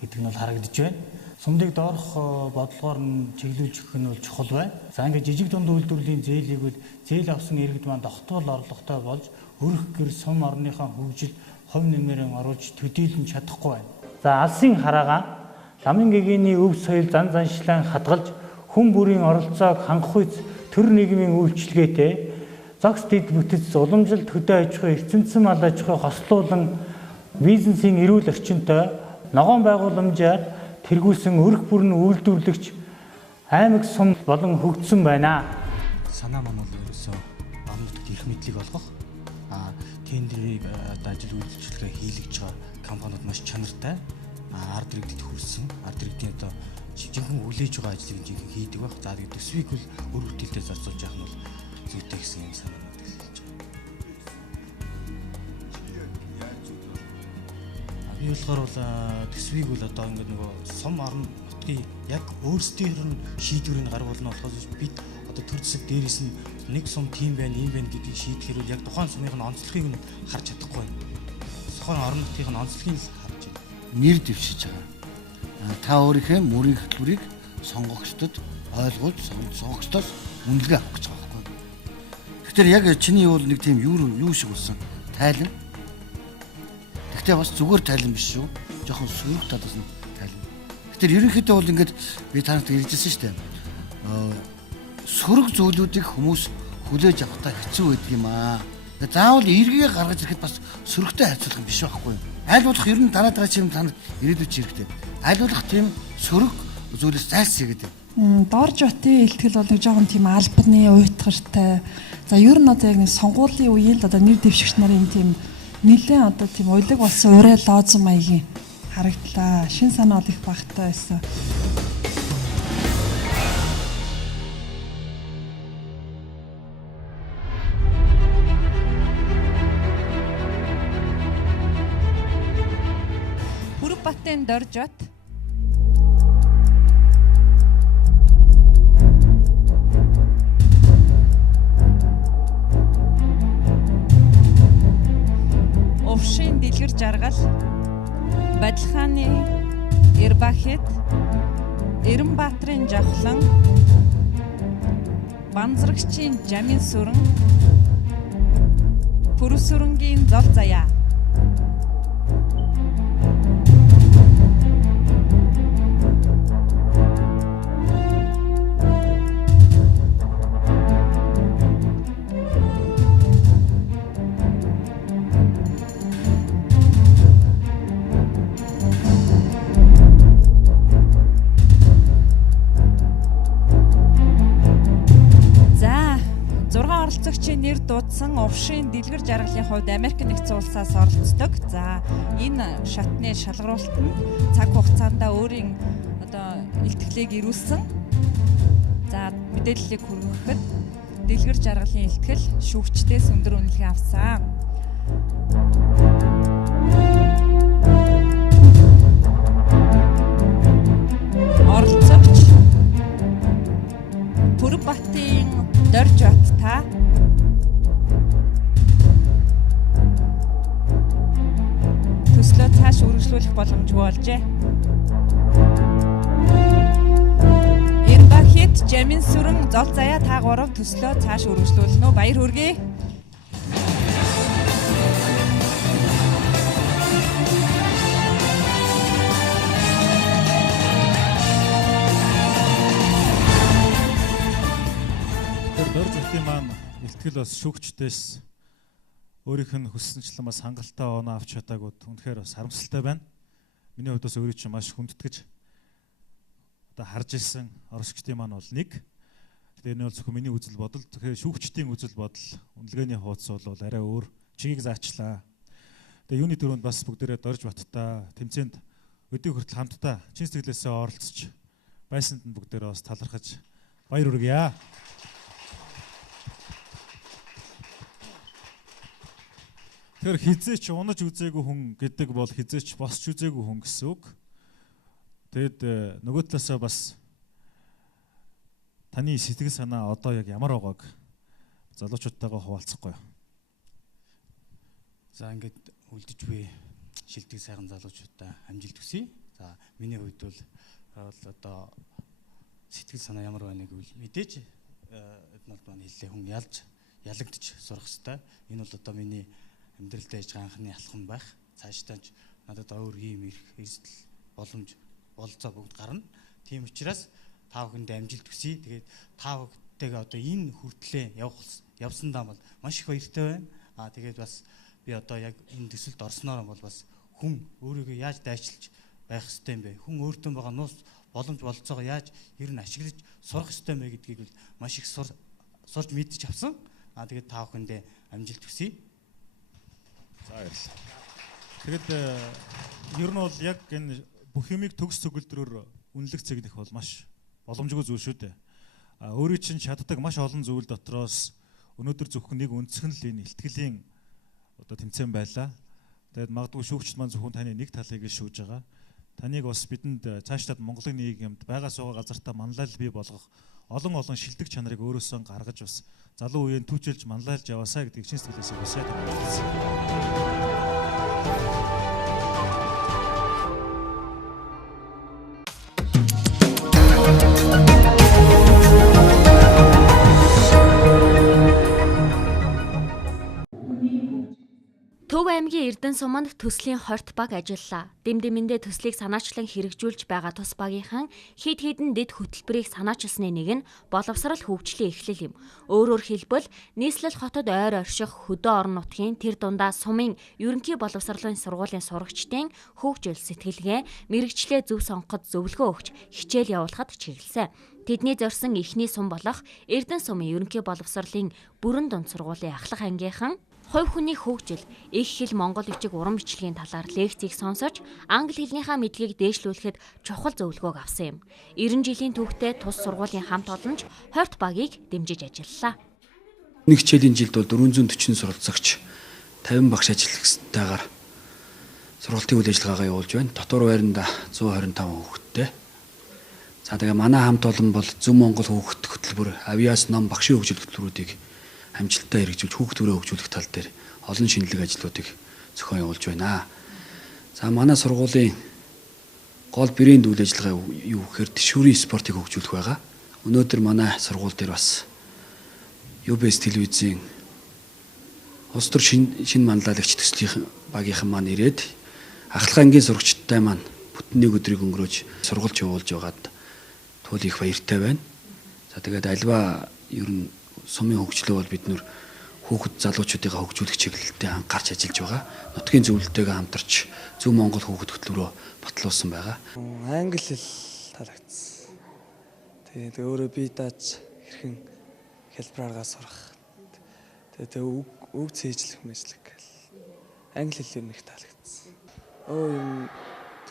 гэдэг нь бол харагдаж байна. Сумдыг доорх бодлогоор нь чиглүүлж өгөх нь бол чухал байна. За ингээд жижиг дунд үйлдвэрлэлийн зээлийг бол зээл авсан иргэд маань тогтвол орлоготой болж өрх гэр сум орныхоо хөгжилд хувь нэмэрэн оруулж төдийлөн чадахгүй байна. За алсын хараагаан ламын гэгээний өв соёл зан заншлан хадгалж хүн бүрийн оролцоог хангах үз төр нийгмийн үйлчилгээтэй зогс дэд бүтэц уламжилт хөдөө аж ахуй эрдэнэсэн мал аж ахуй хослуулан бизнесийн эрүүл орчинтой ногоон байгууламжаар тэргүүлсэн өрх бүрэн үйлдвэрлэгч аймаг сум болон хөгжсөн байна. Санаа маань бол ерөөсөө амнуудад их мэдлэг олгох тендерийг одоо ажил үйлчлэгээ хийлгэж байгаа компаниуд маш чанартай ард иргэдэд хүрсэн ард иргэдийн одоо жинхэнэ хүлээж байгаа ажлыг жинхэнэ хийдэг байх. За тэгээд төсвийг бол өр бүтээлдээ зарцуулж явах нь бол зүйтэй гэсэн юм санаанууд хэлж байна. Би болохоор бол төсвийг бол одоо ингээд нөгөө сум орон нутгийн яг өөрсдийнх нь шийдвэрийг гаргуулна болохоос бид одоо төр зэсэг дээрээс нь нэг сум тим байна, ийм байна гэдгийг шийдэхээр бол яг тухайн сумын онцлогийг нь харж чадахгүй байна. Тухайн орон нутгийн онцлогийг л харж байна. Нэр дэвшиж байгаа. Та өөрийнхөө мөрийн хөтөлбөрийг сонгогчдод ойлгуулж, сонгогчдоос үнэлгээ авах гэж байгаа байхгүй. Тэгэхээр яг чиний бол нэг тийм юу шиг болсон. Тайлан. Гэхдээ бас зүгээр тайлан биш шүү. Жохон сөрөг талаас нь тайлан. Тэгэхээр ерөнхийдөө бол ингээд би танад иржсэн шүү дээ. Сөрөг зүйлүүдийг хүмүүс хүлээж авахтаа хэцүү байдаг юм аа. Заавал эргээ гаргаж ирэхэд бас сөрөгтэй харьцуулах юм биш байхгүй юу? Аль болох ер нь дараа чим танад ирээдүйд хэрэгтэй. Аль болох тийм сөрөг зүйлээс зайлсхий гэдэг. Дорж батын илтгэл бол нэг жоохон тийм албаны уйтгартай. За ер нь одоо яг нэг сонгуулийн үеийн л одоо нэр дэвшигч нарын тийм нэлээд одоо тийм уйлаг болсон урай лоозон маягийн харагдлаа. Шин санаа бол их багтаа байсан. Баттын Доржот Овшин дэлгэр жаргал Бадлахааны Эрбахет Эренбаатрын Жавхлан Банзрагчийн Жамин сүрэн Пүрүсүрэнгийн зол заяа нэр дуудсан овшин дэлгэр жаргалын хувьд Америк нэгдсэн улсаас оролцдог. За энэ шатны шалгаруулалт нь цаг хугацаанд өөрийн одоо илтгэлийг ирүүлсэн. За мэдээллийг хүргэхэд дэлгэр жаргалын илтгэл шүүгчдээс өндөр үнэлгээ авсан. Оролцогч Пүрбатын Дорж бат та төслөө цааш үргэлжлүүлэх боломжгүй болжээ. Эрбахит, Жамин сүрэн, Зол заяа та гурав төслөө цааш үргэлжлүүлнэ үү? Баяр хүргэе. Дорж батын маань ихтгэл бас шүүгчдээс өөрийнх нь хүссэнчлэн бас хангалттай оноо авч чадаагүй үнэхээр бас харамсалтай байна. Миний хувьд бас өөрийг чинь маш хүндэтгэж одоо харж ирсэн оршигчдын маань бол нэг. Тэгээд энэ бол зөвхөн миний үзэл бодол. Тэгэхээр шүүгчдийн үзэл бодол, үнэлгээний хуудас бол арай өөр. Чигийг заачлаа. Тэгээд юуны дөрөнд бас бүгдээрээ Дорж баттай тэмцээнд өдөө хүртэл хамтдаа чин сэтгэлээсээ оролцож байсанд нь бүгдээрээ бас талархаж баяр хүргье. Тэр хизээч унаж үзээгүй хүн гэдэг бол хизээч босч үзээгүй хүн гэсэн үг. Тэгэд нөгөө талаасаа бас таны сэтгэл санаа одоо яг ямар байгааг залуучуудтайгаа хуваалцахгүй юу? За ингээд үлдэж буй шилдэг сайхан залуучуудаа амжилт хүсье. За миний хувьд бол одоо сэтгэл санаа ямар байныг мэдээж эднэрд маань хэллээ, хүн ялагдж сурах хэрэгтэй. Энэ бол одоо миний амьдралдаа ээж анхны алхам байх. Цаашдаа ч надад өөр ийм ирэх эрсдэл боломж болцоо бүгд гарна. Тийм учраас та бүхэндээ амжилт хүсье. Тэгээд та бүхэндээ одоо энэ хүртлээ явсандаа бол маш их баяртай байна. Тэгээд бас би одоо яг энэ төсөлд орсноор бол бас хүн өөрийгөө яаж дайчилж байх ёстой юм бэ? Хүн өөртөө байгаа нууц боломж болцоогоо яаж ер нь ашиглаж сурах ёстой юм бэ гэдгийг бол маш их сурж мэдчих авсан. Тэгээд та бүхэндээ амжилт хүсье. За баярлалаа. Тэгэд ер нь бол яг энэ бүх юмыг төгс төгөлдрөөр үнэлэх цэгнэх бол маш боломжгүй зүйл шүү дээ. Өөрийн чинь чаддаг маш олон зүйл дотроос өнөөдөр зөвхөн нэг өнцгөн л энэ ихтгэлийн одоо тэмцээн байлаа. Тэгээд магадгүй шүүгчд маань зөвхөн таны нэг талыг л шүүж байгаа. Таныг бас бидэнд цаашлаад Монголын нийгэмд байгаа суугаа газартаа манлайл бий болгох олон шилдэг чанарыг өөрөөсөө гаргаж бас залуу үеийн түүчилж манлайлж яваасаа гэдгийг чин сэтгэлээсээ хүсээд байна. Төв аймгийн Эрдэнэ суманд төслийн 20 баг ажиллалаа. Дэмдэмэндээ төслийг санаачлан хэрэгжүүлж байгаа тус багийнхан хэд хэдэн дэд хөтөлбөрийг санаачилсны нэг нь боловсрал хөгжлийн эхлэл юм. Өөрөөр хэлбэл нийслэл хотод ойр орших хөдөө орон нутгийн тэр дундаа сумын ерөнхий боловсролын сургуулийн сурагчдын хөгжил сэтгэлгээ, мэрэгчлээ зөв сонгоход зөвлөгөө өгч хичээл явуулахад чиглэсэн. Тэдний зорьсон эхний сум болох Эрдэнэ сумын ерөнхий боловсролын бүрэн дунд сургуулийн ахлах ангийнхан хувь хүний хөгжил, их хэл монгол бичиг уран бичлэгийн талаар лекцийг сонсож, англи хэлнийхаа мэдлэгийг дээшлүүлэхэд чухал зөвлөгөөг авсан юм. 90 жилийн түүхтэй тус сургуулийн хамт олонч 20 багийг дэмжиж ажиллалаа. Нэг хичээлийн жилд бол 440 суралцагч 50 багш ажиллагчтайгаар сургалтын үйл ажиллагаагаа явуулж байна. Дотор байранда 125 хүүхэдтэй. За тэгээ манай хамт олон бол Зөв Монгол хүүхэд хөтөлбөр, авиас ном багшийн хөгжил хөтөлбөрүүдийг амжилттай хэрэгжүүлж хүүхд төрөө хөгжүүлэх тал дээр олон шинэлэг ажлуудыг зохион явуулж байна. За манай сургуулийн гол брэнд үйл ажиллагаа юу гэхээр тэшүүрийн спортыг хөгжүүлэх байгаа. Өнөөдөр манай сургууль дээр бас UBS телевизийн улс төр шинэ манлайлагч төслийн багийнхан маань ирээд ахлах ангийн сурагчдтай маань бүтэн нэг өдрийг өнгөрөөж сургалж явуулж байгаад туул их баяртай байна. За тэгээд альва ер нь сумын хөгжлөө бол бид нөр хүүхэд залуучуудыгаа хөгжүүлэх чиглэлтэй анхаарч ажиллаж байгаа. Нутгийн зөвлөлтөйгээ хамтарч Зөв Монгол хүүхэд хөтөлбөрөөр батлуулсан байгаа. Англи хэл таалагдсан. Тэгээд өөрөө бие дааж хэрхэн хэлбэраараа сурах. Тэгээд үг цээжлэх мэдлэг гэл. Англи хэлээр нэг таалагдсан. Юм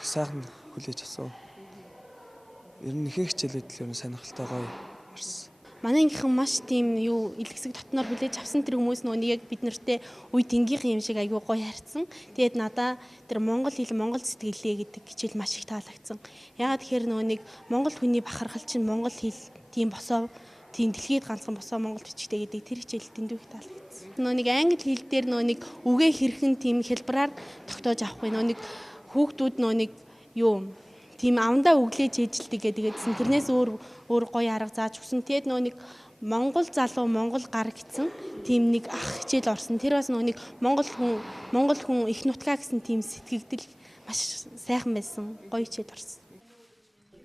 сайхан хүлээж авсан. Ер нь ихэнх хичээлүүд л ер нь сонирхолтой гоё ирсэн. Манай ангийнхан маш тийм илгэсэг дотноор хүлээж авсан тэр хүмүүс нөгөө яг бид нартэй үе тэнгийнхэн юм шиг аягүй гоё харьцсан. Тэгээд надаа тэр монгол хэл, монгол сэтгэлээ гэдэг хичээл маш их таалагдсан. Яагаад тэгэхээр нөгөө нэг монгол хүний бахархал чинь монгол хэл тийм босоо тийм дэлхийд ганцхан босоо Монгол бичгтэй гэдэг тэр хичээл дэндүү их таалагдсан. Нөө нэг англи хэл дээр нөө нэг үгээ хэрхэн тийм хэлбэраар тогтоож авахгүй нөө нэг хүүхдүүд нөө нэг юу тийм авандаа өглөөж ээжилдэг гэдэгсэн. Тэрнээс өөр гоё арга зааж өгсөн. Тэгэд нөө нэг Монгол залуу Монгол гар гэсэн тийм нэг ах хичээл орсон. Тэр бас нөө нэг Монгол хүн их нутгаа гэсэн тийм сэтгэгдэл маш сайхан байсан. Гоё хичээл орсон.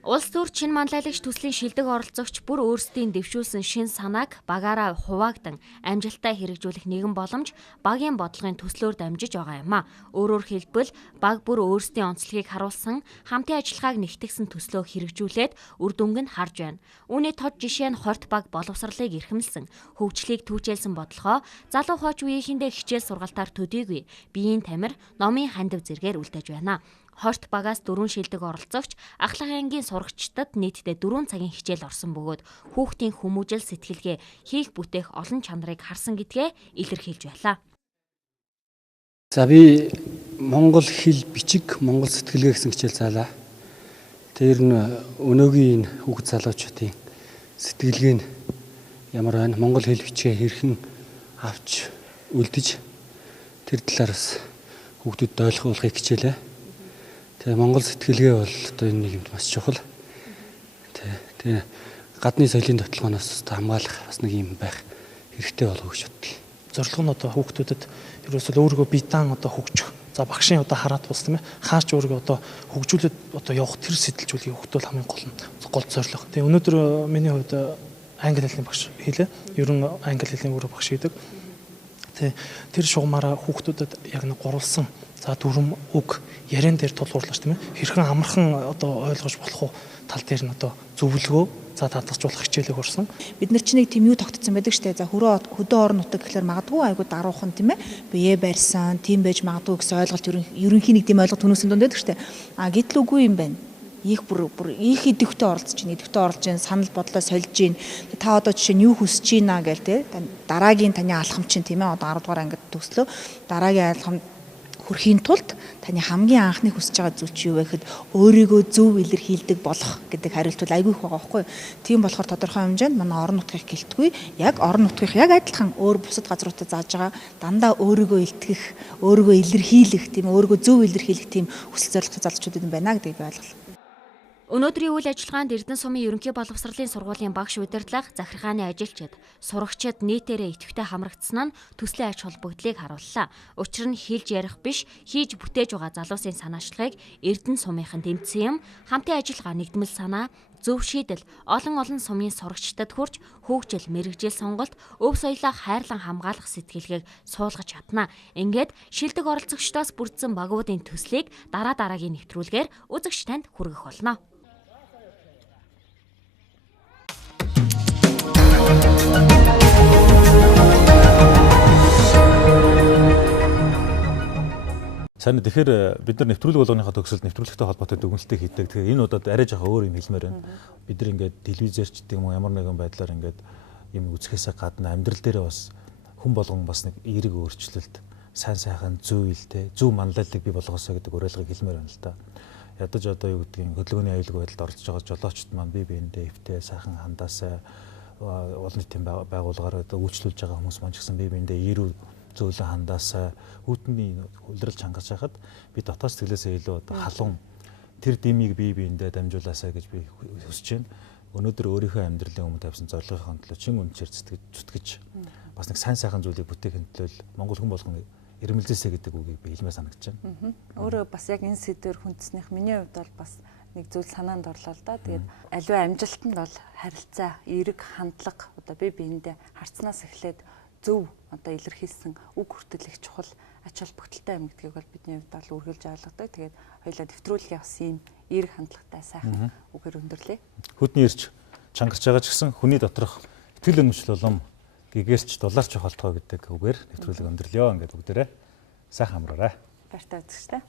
Улс төр чин манлайлагч төслийн шилдэг оролцогч бүр өөрсдийн дэвшүүлсэн шин санааг багаараа хуваагдан амжилттай хэрэгжүүлэх нэгэн боломж багийн бодлогын төслөөр дамжиж байгаа юм а. Өөрөөр хэлбэл баг бүр өөрсдийн онцлогийг харуулсан хамтын ажиллагааг нэгтгэсэн төслөө хэрэгжүүлээд үр дүнг нь харж байна. Үүний тод жишээ нь хорт баг боловсролыг эрхэмлсэн, хөгжлийг түүчээлсэн бодлогоо залуу хойч үеийнхэндээ хичээл сургалтаар төдийгүй биеийн тамир, номын хандив зэргээр үлдээж байна. Хорт багаас 4 шилдэг оролцогч Ахлах ангийн сурагчдад нийтдээ 4 цагийн хичээл орсон бөгөөд хүүхдийн хүмүүжил сэтгэлгээ хийх бүтээх олон чанарыг харсан гэдгээ илэрхийлж байлаа. За би Монгол хэл бичиг, Монгол сэтгэлгээ гэсэн хичээл заалаа. Тэр нь өнөөгийн энэ хүүхд залуучуудын сэтгэлгээ нь ямар байна? Монгол хэл бичгээ хэрхэн авч үлдэж тэр талаар бас хүүхдүүдэд ойлгуулахыг хичээлээ. Тэгээ Монгол сэтгэлгээ бол одоо энэ нэг юм маш чухал. Тэгээ гадны соёлын дотлогоноос хамгаалах бас нэг юм байх хэрэгтэй болов гэж боддог. Зорилго нь одоо хүүхдүүдэд ерөөсөө өөрийгөө биедан одоо хөгжих. За багшийн одоо хараад бус тийм ээ. Хаач өөрийгөө одоо хөгжүүлээд одоо явах тэр сэтэлжүүлгийг хүүхдүүд хамгийн гол зорилго. Тэгээ өнөөдөр миний хувьд англи хэлний багш хэлээ. Ер нь англи хэлний өөрөө багш гэдэг. Тэр шугамаараа хүүхдүүдэд яг нэг гурвалсан за дүрм үг ярен дээр тулгуурлаж тийм ээ хэрхэн амархан одоо ойлгож болох уу тал дээр нь одоо зөвлөгөө за татгалзуулах хичээлийг хүрсэн. Бид нар ч нэг тийм юу тогтцсон байдаг штэ. За хөдөө орон нутаг гэхэлэр магадгүй айгуу даруухан тийм ээ бие барьсан тийм байж магадгүй гэсэн ойлголт ерөнхийн нэг тийм ойлголт хүмүүсийн дунд байдаг штэ. Гэтэл үгүй юм байна. Их бүр их идэвхтэй оролцож байна. Идэвхтэй оролж байна. Санал бодлоо сольж байна. Та одоо жишээ нь юу хүсэж байна гээл те. Дараагийн таны алхам чинь тийм ээ одоо 10 дугаар ангид төгслөө. Дараагийн алхам хүрэхийн тулд таны хамгийн анхны хүсэж байгаа зүйл чи юу вэ гэхэд өөрийгөө зөв илэрхийлдэг болох гэдэг хариулт бол айгүй их байгаа байхгүй. Тийм болохоор тодорхой хэмжээнд манай орон нутгийг гэлтгүй яг орон нутгийг яг адилхан өөр бусад газруудад зааж байгаа дандаа өөрийгөө илтгэх, өөрийгөө илэрхийлэх тийм өөрийгөө зөв илэрхийлэх тийм хүсэл зорилготой залуучууд юм байна гэдгийг би ойлголоо. Өнөөдрийн үйл ажиллагаанд Эрдэнэ сумын ерөнхий боловсролын сургуулийн багш удирдлага, захиргааны ажилчид, сурагчид нийтээрээ идэвхтэй хамрагдсан нь төслийн ач холбогдлыг харууллаа. Учир нь хэлж ярих биш, хийж бүтээж байгаа залуусын санаачлагыг Эрдэнэ сумынхан дэмжсэн юм, хамтын ажиллагаа нэгдмэл санаа, зөв шийдэл олон сумын сурагчдад хүрч хөгжил, мэрэгжил сонголт, өв соёлоо хайрлан хамгаалах сэтгэлгээг суулгаж чадна. Ингээд шилдэг оролцогчдоос бүрдсэн багуудын төслийг дараагийн нэвтрүүлгээр үзэгч танд хүргэх болно. Сайн тэгэхээр бид нар нэвтрүүлэг болгоныхаа төгсөлд нэвтрүүлэгтэй холбоотой дүгнэлтийг хийдэг. Тэгэхээр энэ удаад арай жоохон өөр юм хэлмээр байна. Бид нар ингээд телевизээр ч гэдэг юм уу ямар нэгэн байдлаар ингээд юм үзэхээсээ гадна амьдрал дээр бас хүн болгон бас нэг эерэг өөрчлөлт, сайн сайхан зүйлтэй, зөв манлайлалыг бий болгосоо гэдэг уриалгыг хэлмээр байна л да. Ядаж одоо юу гэдгийг хөдөлгөөний аюулгүй байдалд орж байгаа жолоочд маань бие биендээ эвтэй, сайхан хандаасаа олон нийтийн байгууллагаар үйлчлүүлж байгаа хүмүүс маань ч гэсэн бие биендээ эерүү зөөлөн хандаасаа хүйтний хүлрэлж хангаж байхад би дотоод сэтгэлээсээ илүү одоо халуун тэр димийг бие биендээ дамжуулаасаа гэж би хүсэж байна. Өнөөдөр өөрийнхөө амьдралын өмнө тавьсан зорилгынхаа төлөө чин үнчээр зүтгэж бас нэг сайн сайхан зүйлийг бүтээхин төлөө Монгол хүн болгоно ирмэлзээсэ гэдэг үгийг би хэлмээр санагдаж байна. Өөрөө бас яг энэ сэдвээр хүндснийх миний хувьд бол бас нэг зүйл санаанд орлоо л да. Тэгээд аливаа амжилтанд бол харилцаа, эерэг хандлага одоо бие биендээ харцнаас эхлээд зөв одоо илэрхийлсэн үг хүртэл их чухал ач холбогдолтой юм гэдгийг бол бидний хувьд бол үргэлж ойлгодог. Тэгээд хоёулаа нэвтрүүлэг явсан юм эерэг хандлагатай сайхан үгээр өндөрлөө. Хүдний ирж чангарч байгаа ч гэсэн хүний доторх итгэл үнэмшил улам гэгэрч дулаарч холтгоо гэдэг үгээр нэвтрүүлэг өндөрлөө. Ингээд бүгдээрээ сайхан амраарай. Баяртай үзэгчтэй.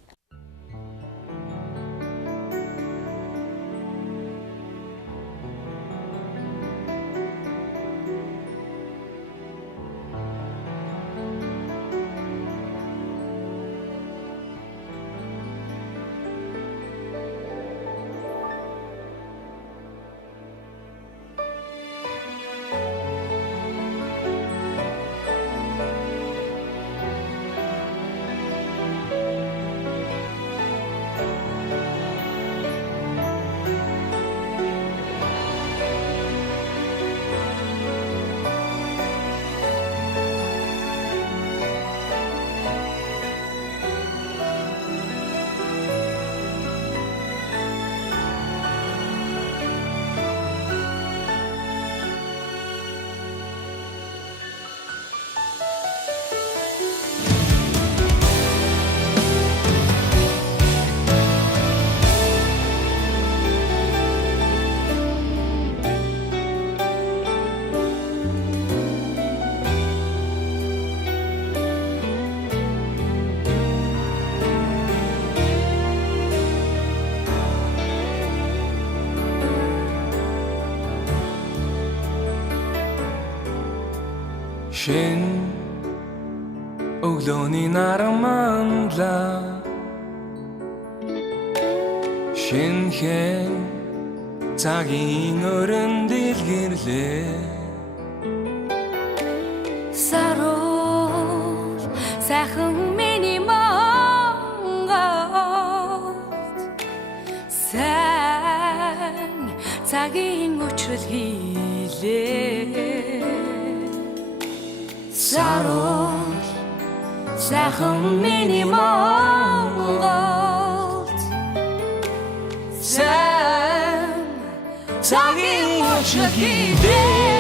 Шин өглөөний нарамандла шинхэн цагийн өрөн дэлгэрлээ Сарул сайхан миний Монголд сайн цагийн өчрөл хийлээ Сарул сайхан миний Монголд сайн цагийн өчрөл хийлээ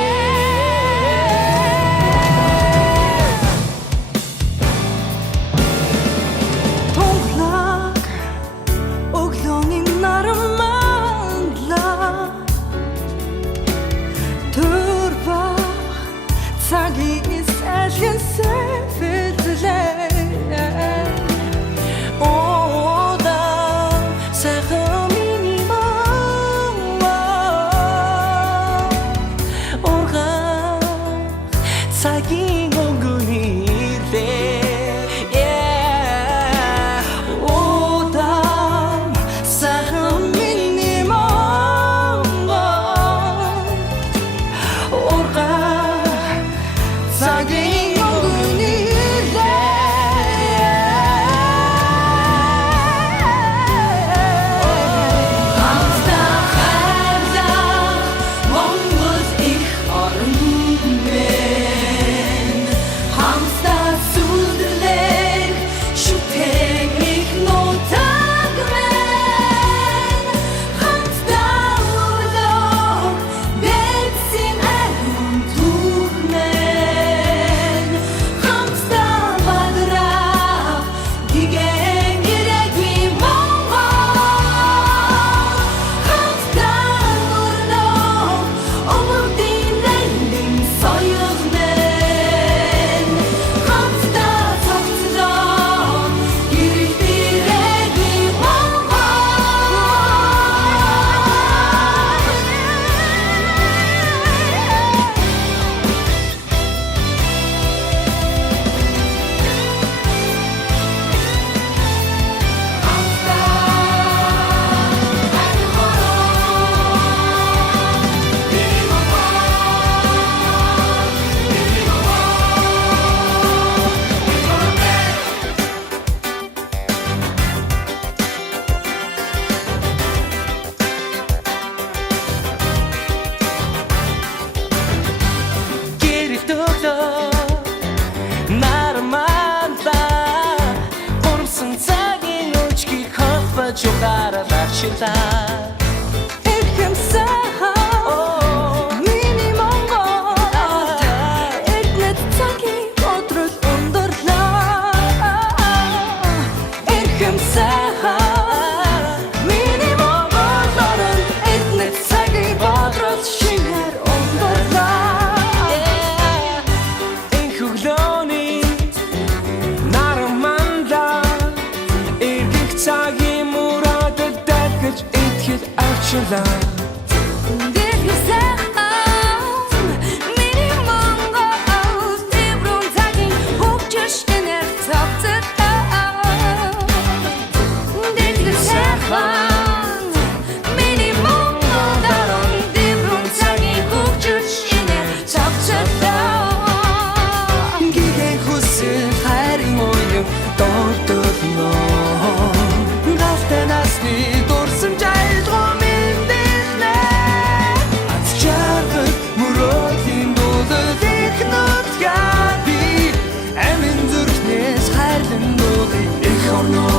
Oh no